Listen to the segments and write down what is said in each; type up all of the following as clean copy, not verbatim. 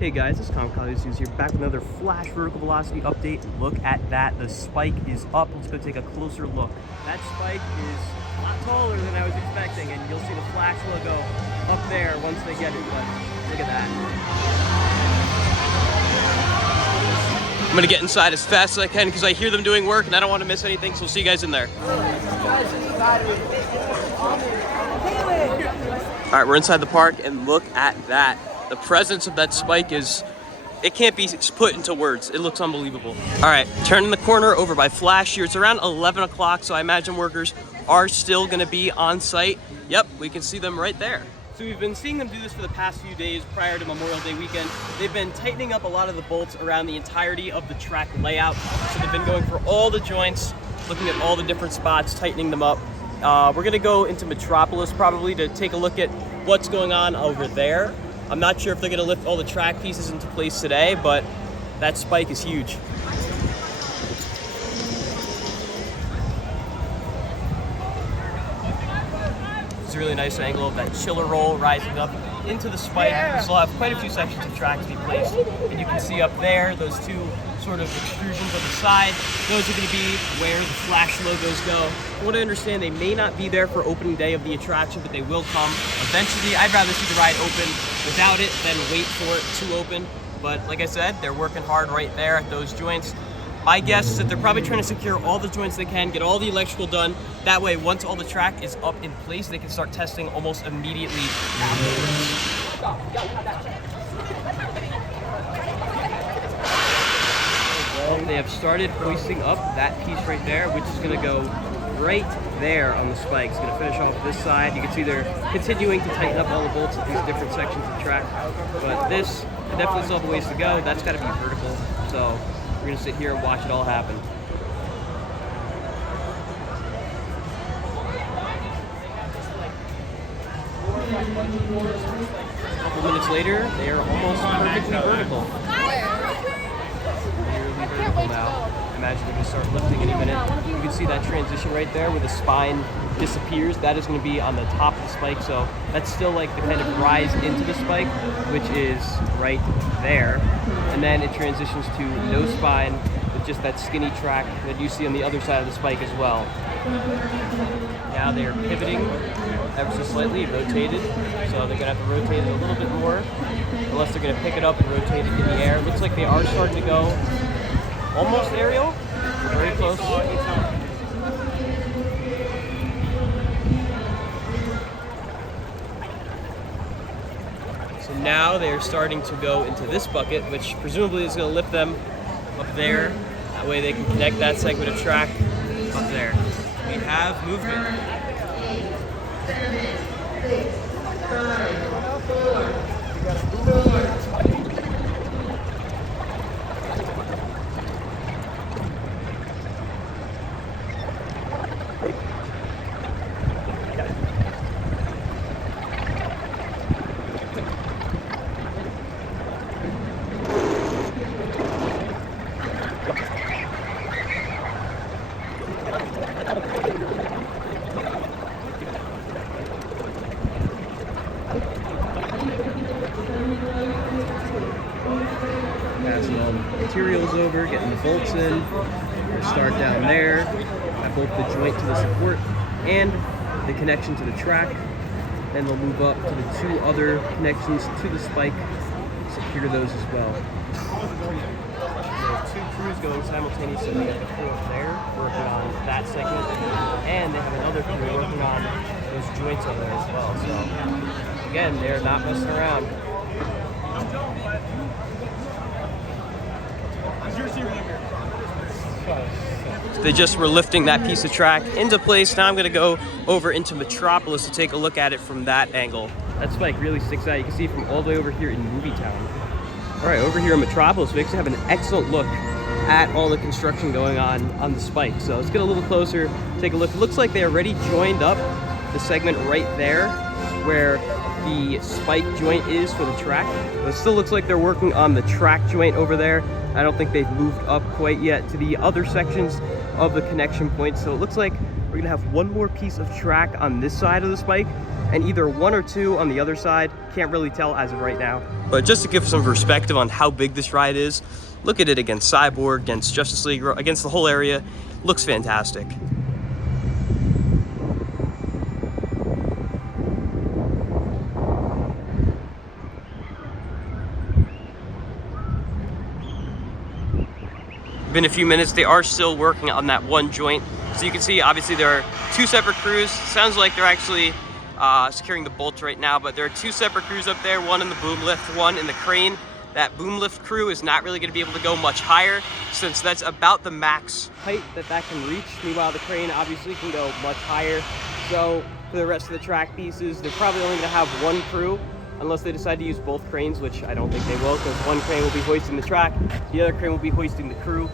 Hey guys, it's Tom Collins here, back with another flash vertical velocity update. Look at that, the spike is up. Let's go take a closer look. That spike is a lot taller than I was expecting, and you'll see the flash logo up there once they get it, but look at that. I'm gonna get inside as fast as I can because I hear them doing work and I don't want to miss anything, so we'll see you guys in there. All right, we're inside the park and look at that. The presence of that spike it can't be put into words. It looks unbelievable. All right, turning the corner over by Flash here. It's around 11 o'clock, so I imagine workers are still gonna be on site. Yep, we can see them right there. So we've been seeing them do this for the past few days prior to Memorial Day weekend. They've been tightening up a lot of the bolts around the entirety of the track layout. So they've been going for all the joints, looking at all the different spots, tightening them up. We're gonna go into Metropolis probably to take a look at what's going on over there. I'm not sure if they're gonna lift all the track pieces into place today, but that spike is huge. It's a really nice angle of that chiller roll rising up into the spike. We still have quite a few sections of track to be placed. And you can see up there, those two sort of extrusions on the side. Those are gonna be where the Flash logos go. From what I understand, they may not be there for opening day of the attraction, but they will come eventually. I'd rather see the ride open without it than wait for it to open. But like I said, they're working hard right there at those joints. My guess is that they're probably trying to secure all the joints they can, get all the electrical done. That way, once all the track is up in place, they can start testing almost immediately afterwards. They have started hoisting up that piece right there, which is going to go right there on the spike. It's going to finish off this side. You can see they're continuing to tighten up all the bolts at these different sections of track. But this definitely still have a ways to go. That's got to be vertical. So we're going to sit here and watch it all happen. A couple minutes later, they are almost perfectly vertical. Now. I imagine they're going to start lifting any minute. You can see that transition right there where the spine disappears. That is going to be on the top of the spike, so that's still like the kind of rise into the spike, which is right there. And then it transitions to no spine with just that skinny track that you see on the other side of the spike as well. Now they're pivoting ever so slightly, rotated, so they're going to have to rotate it a little bit more, unless they're going to pick it up and rotate it in the air. It looks like they are starting to go almost aerial, very close. So now they're starting to go into this bucket, which presumably is going to lift them up there. That way they can connect that segment of track up there. We have movement. Passing all the materials over, getting the bolts in. We'll start down there. I bolt the joint to the support and the connection to the track. Then they'll move up to the two other connections to the spike, secure those as well. There are two crews going simultaneously. They got the crew up there working on that segment, and they have another crew working on those joints over there as well. So again, they're not messing around. They just were lifting that piece of track into place. Now I'm gonna go over into Metropolis to take a look at it from that angle. That spike really sticks out. You can see it from all the way over here in Movie Town. All right, over here in Metropolis, we actually have an excellent look at all the construction going on the spike. So let's get a little closer, take a look. It looks like they already joined up the segment right there where the spike joint is for the track. But it still looks like they're working on the track joint over there. I don't think they've moved up quite yet to the other sections of the connection points. So it looks like we're gonna have one more piece of track on this side of the spike and either one or two on the other side. Can't really tell as of right now. But just to give some perspective on how big this ride is, look at it against Cyborg, against Justice League, against the whole area. Looks fantastic. Been a few minutes. They are still working on that one joint. So you can see, obviously there are two separate crews. Sounds like they're actually securing the bolts right now, but there are two separate crews up there, one in the boom lift, one in the crane. That boom lift crew is not really gonna be able to go much higher since that's about the max height that can reach. Meanwhile, the crane obviously can go much higher. So for the rest of the track pieces, they're probably only gonna have one crew unless they decide to use both cranes, which I don't think they will, because one crane will be hoisting the track, the other crane will be hoisting the crew.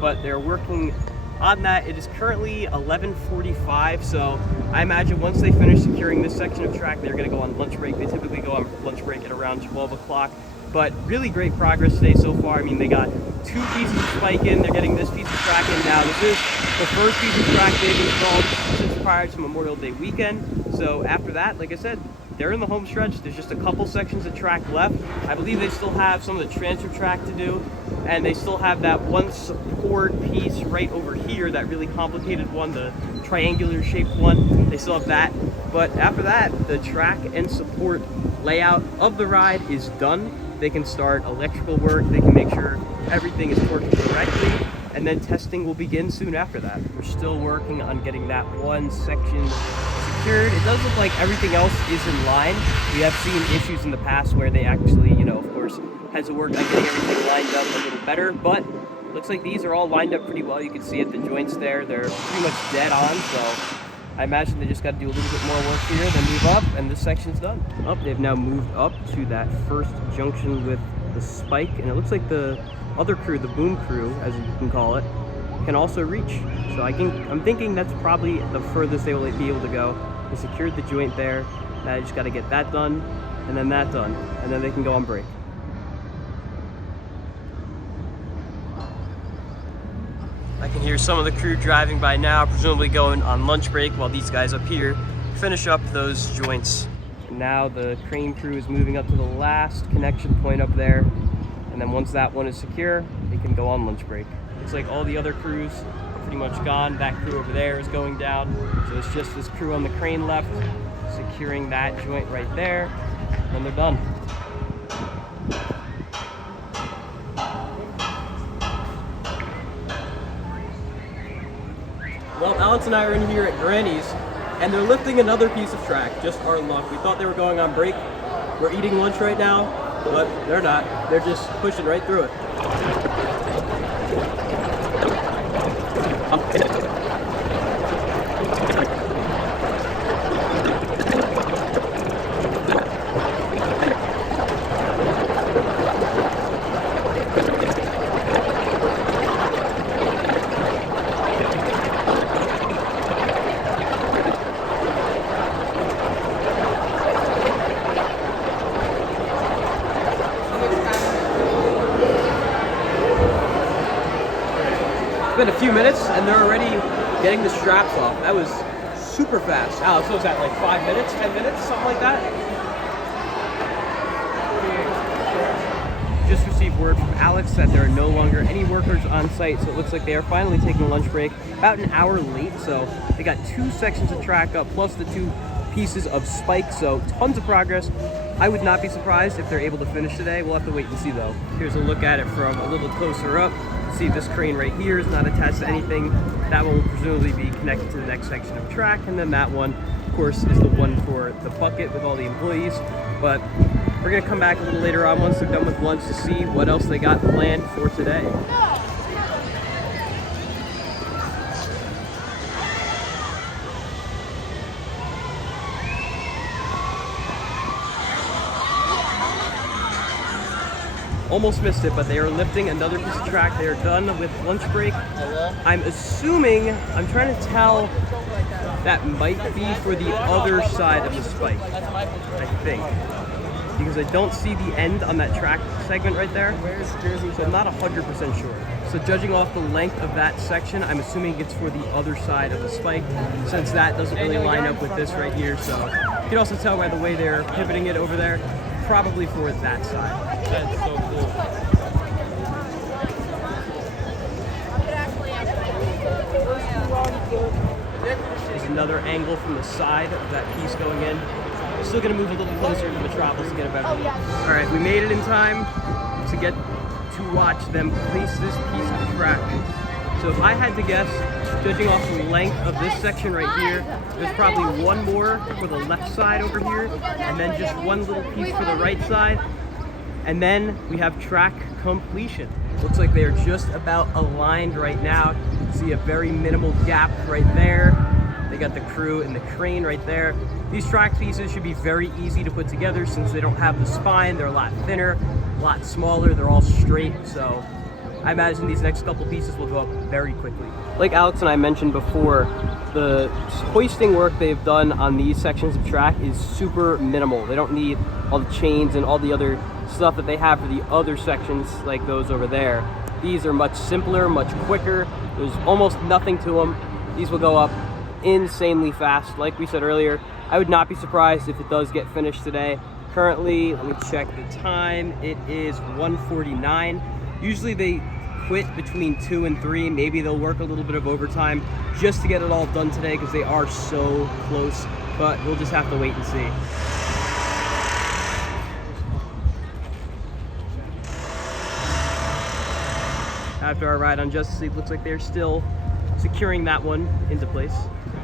But they're working on that. It is currently 11:45, so I imagine once they finish securing this section of track, they're gonna go on lunch break. They typically go on lunch break at around 12 o'clock. But really great progress today so far. I mean, they got two pieces of spike in, they're getting this piece of track in now. This is the first piece of track they've installed since prior to Memorial Day weekend. So after that, like I said, they're in the home stretch. There's just a couple sections of track left. I believe they still have some of the transfer track to do, and they still have that one support piece right over here, that really complicated one, the triangular shaped one. They still have that. But after that, the track and support layout of the ride is done. They can start electrical work, they can make sure everything is working correctly, and then testing will begin soon after that. We're still working on getting that one section secured. It does look like everything else is in line. We have seen issues in the past where they actually, of course, had to work on getting everything lined up a little better, but looks like these are all lined up pretty well. You can see at the joints there, they're pretty much dead on, so I imagine they just got to do a little bit more work here, then move up, and this section's done. They've now moved up to that first junction with the spike, and it looks like the other crew, the boom crew, as you can call it, can also reach. So I'm thinking that's probably the furthest they will be able to go. They secured the joint there. Now I just got to get that done, and then that done, and then they can go on break. I can hear some of the crew driving by now, presumably going on lunch break, while these guys up here finish up those joints. And now the crane crew is moving up to the last connection point up there, and then once that one is secure, they can go on lunch break. Looks like all the other crews are pretty much gone. That crew over there is going down, so it's just this crew on the crane left, securing that joint right there, and they're done. Well, Alex and I are in here at Granny's, and they're lifting another piece of track, just our luck. We thought they were going on break. We're eating lunch right now, but they're not. They're just pushing right through it. It's been a few minutes and they're already getting the straps off. That was super fast. Alex, what was that, like 5 minutes, 10 minutes, something like that? Just received word from Alex that there are no longer any workers on site, so it looks like they are finally taking a lunch break, about an hour late. So they got two sections of track up, plus the two pieces of spike, so tons of progress. I would not be surprised if they're able to finish today. We'll have to wait and see though. Here's a look at it from a little closer up. See, this crane right here is not attached to anything. That one will presumably be connected to the next section of track, and then that one, of course, is the one for the bucket with all the employees. But we're gonna come back a little later on once they're done with lunch to see what else they got planned for today. Almost missed it, but they are lifting another piece of track. They are done with lunch break. I'm assuming, I'm trying to tell, that might be for the other side of the spike, I think. because I don't see the end on that track segment right there. Where's Jersey? So I'm not 100% sure. So judging off the length of that section, I'm assuming it's for the other side of the spike, since that doesn't really line up with this right here. So you can also tell by the way they're pivoting it over there, probably for that side. That's so cool. There's another angle from the side of that piece going in. We're still gonna move a little closer to Metropolis to get a better view. All right, we made it in time to get to watch them place this piece of track. So if I had to guess, judging off the length of this section right here, there's probably one more for the left side over here, and then just one little piece for the right side, and then we have track completion. Looks like they're just about aligned right now. You can see a very minimal gap right there. They got the crew and the crane right there. These track pieces should be very easy to put together since they don't have the spine. They're a lot thinner, a lot smaller. They're all straight. So I imagine these next couple pieces will go up very quickly. Like Alex and I mentioned before, the hoisting work they've done on these sections of track is super minimal. They don't need all the chains and all the other stuff that they have for the other sections like those over there. These are much simpler, much quicker. There's almost nothing to them. These will go up insanely fast. Like we said earlier, I would not be surprised if it does get finished today. Currently, let me check the time. It is 1:49. Usually they quit between 2 and 3. Maybe they'll work a little bit of overtime just to get it all done today because they are so close, but we'll just have to wait and see. After our ride on Justice League, looks like they're still securing that one into place.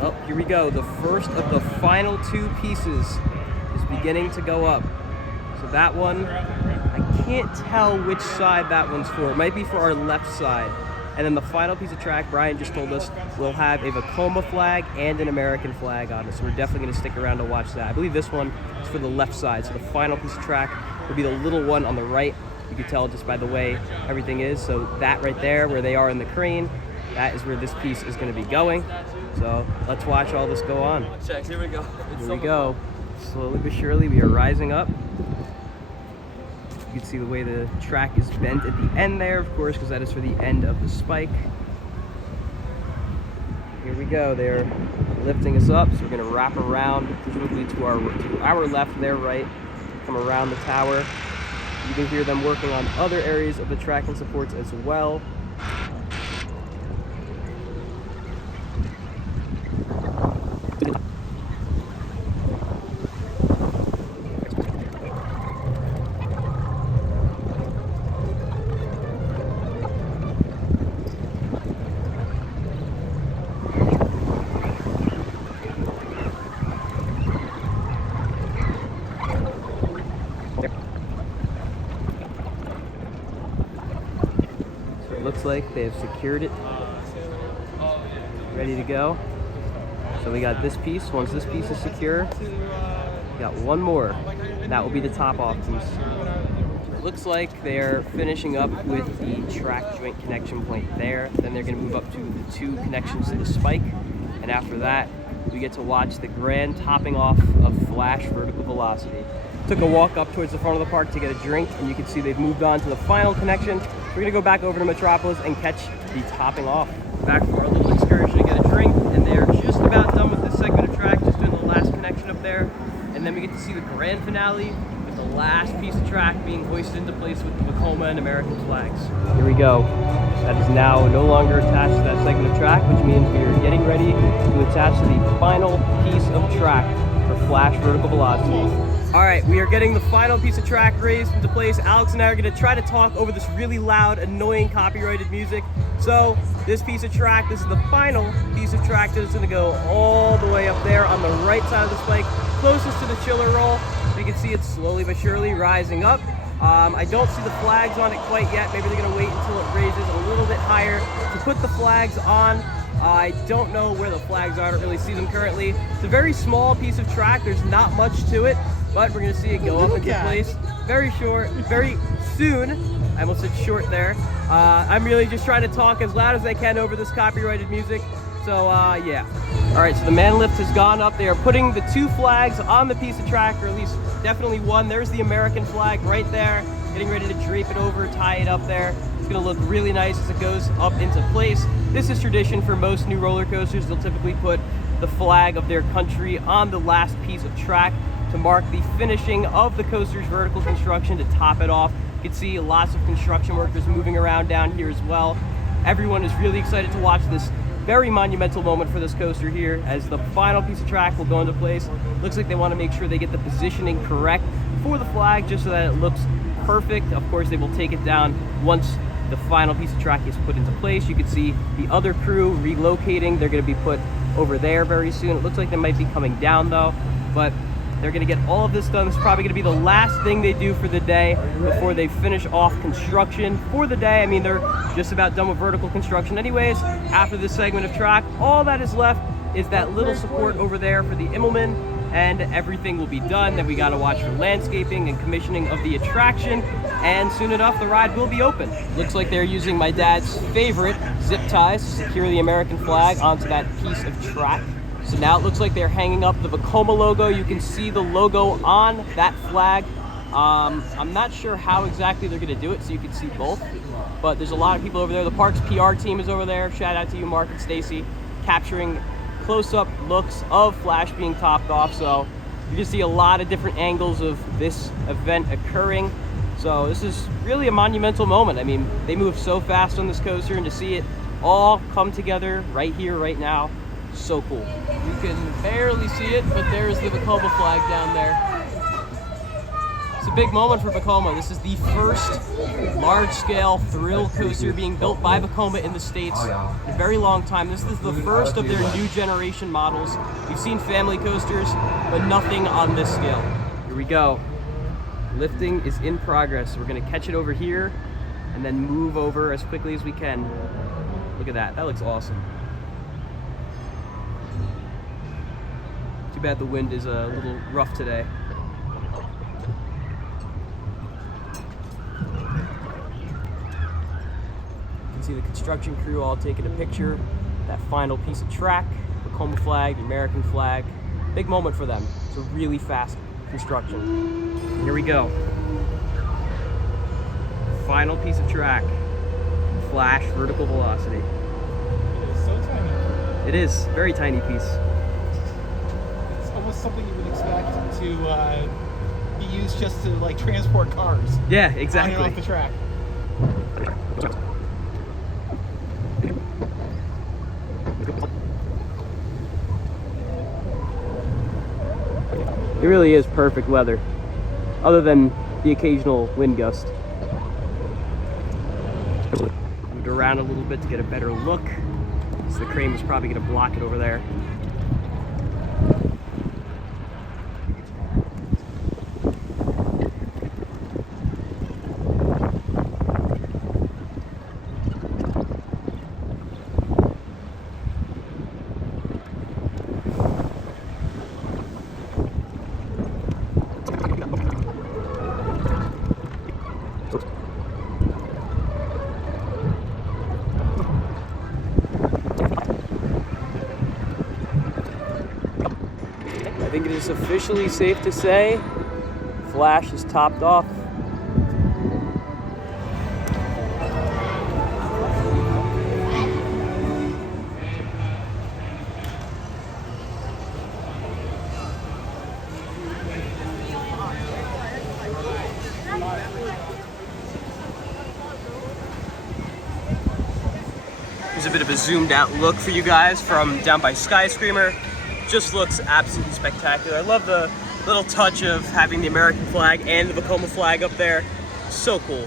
Oh, here we go. The first of the final 2 pieces is beginning to go up. So that one, I can't tell which side that one's for. It might be for our left side. And then the final piece of track, Brian just told us, will have a Vekoma flag and an American flag on it. So we're definitely gonna stick around to watch that. I believe this one is for the left side. So the final piece of track will be the little one on the right. You can tell just by the way everything is. So that right there, where they are in the crane, that is where this piece is gonna be going. So let's watch all this go on. Check, here we go. Here we go. Slowly but surely, we are rising up. You can see the way the track is bent at the end there, of course, because that is for the end of the spike. Here we go. They're lifting us up, so we're going to wrap around, presumably to our left, their right, come around the tower. You can hear them working on other areas of the track and supports as well. Looks like they have secured it, ready to go. So we got this piece. Once this piece is secure, we got one more, and that will be the top off piece. It looks like they're finishing up with the track joint connection point there. Then they're going to move up to the 2 connections to the spike, and after that, we get to watch the grand topping off of Flash Vertical Velocity. Took a walk up towards the front of the park to get a drink, and you can see they've moved on to the final connection. We're gonna go back over to Metropolis and catch the topping off. Back for our little excursion to get a drink, and they're just about done with this segment of track, just doing the last connection up there. And then we get to see the grand finale with the last piece of track being hoisted into place with the Vekoma and American flags. Here we go. That is now no longer attached to that segment of track, which means we are getting ready to attach to the final piece of track for Flash Vertical Velocity. All right, we are getting the final piece of track raised into place. Alex and I are gonna try to talk over this really loud, annoying copyrighted music. So this piece of track, this is the final piece of track that is gonna go all the way up there on the right side of the spike, closest to the chiller roll. You can see it slowly but surely rising up. I don't see the flags on it quite yet. Maybe they're gonna wait until it raises a little bit higher to put the flags on. I don't know where the flags are. I don't really see them currently. It's a very small piece of track. There's not much to it, but we're gonna see it go up into place very soon. I almost said short there. I'm really just trying to talk as loud as I can over this copyrighted music. So yeah. All right, so the man lift has gone up. They are putting the 2 flags on the piece of track, or at least definitely one. There's the American flag right there, getting ready to drape it over, tie it up there. It's gonna look really nice as it goes up into place. This is tradition for most new roller coasters. They'll typically put the flag of their country on the last piece of track to mark the finishing of the coaster's vertical construction to top it off. You can see lots of construction workers moving around down here as well. Everyone is really excited to watch this very monumental moment for this coaster here as the final piece of track will go into place. Looks like they want to make sure they get the positioning correct for the flag just so that it looks perfect. Of course, they will take it down once the final piece of track is put into place. You can see the other crew relocating. They're going to be put over there very soon. It looks like they might be coming down though, but they're going to get all of this done. This is probably going to be the last thing they do for the day before they finish off construction for the day. I mean, they're just about done with vertical construction anyways. After this segment of track, all that is left is that little support over there for the Immelman, and everything will be done. Then we got to watch for landscaping and commissioning of the attraction, and soon enough the ride will be open. Looks like they're using my dad's favorite zip ties to secure the American flag onto that piece of track. So now it looks like they're hanging up the Vekoma logo. You can see the logo on that flag. I'm not sure how exactly they're gonna do it so you can see both, but there's a lot of people over there. The park's PR team is over there. Shout out to you, Mark and Stacy, capturing close-up looks of Flash being topped off. So you can see a lot of different angles of this event occurring. So this is really a monumental moment. I mean, they move so fast on this coaster, and to see it all come together right here, right now, so cool. You can barely see it, but there's the Vekoma flag down there. It's a big moment for Vekoma. This is the first large-scale thrill coaster being built by Vekoma in the States in a very long time. This is the first of their new generation models. We've seen family coasters, but nothing on this scale. Here we go. Lifting is in progress. We're gonna catch it over here and then move over as quickly as we can. Look at that, that looks awesome. Too bad the wind is a little rough today. You can see the construction crew all taking a picture. That final piece of track, the Vekoma flag, the American flag. Big moment for them. It's a really fast construction. Here we go. Final piece of track. Flash vertical velocity. It is so tiny. It is, very tiny piece. Almost something you would expect to be used just to like transport cars. Yeah, exactly. On and off the track. It really is perfect weather, other than the occasional wind gust. Moved around a little bit to get a better look, so the crane was probably going to block it over there. I think it is officially safe to say Flash is topped off. Here's a bit of a zoomed out look for you guys from down by Skyscreamer. Just looks absolutely spectacular. I love the little touch of having the American flag and the Vekoma flag up there. So cool.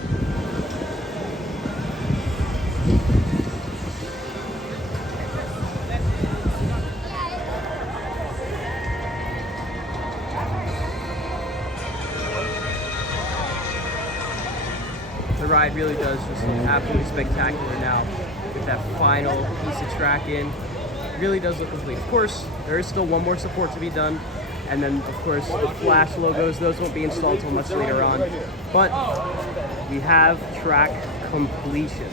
The ride really does just look absolutely spectacular now with that final piece of track in. Really does look complete. Of course, there is still one more support to be done, and then of course the Flash logos, those won't be installed until much later on. But we have track completion.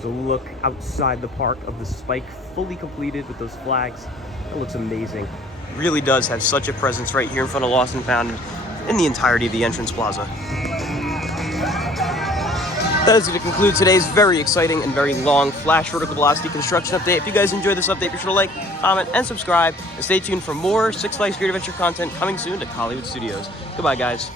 There's a look outside the park of the spike, fully completed with those flags. It looks amazing. It really does have such a presence right here in front of Lost and Found in the entirety of the entrance plaza. That is going to conclude today's very exciting and very long Flash Vertical Velocity construction update. If you guys enjoyed this update, be sure to like, comment, and subscribe. And stay tuned for more Six Flags Great Adventure content coming soon to Hollywood Studios. Goodbye, guys.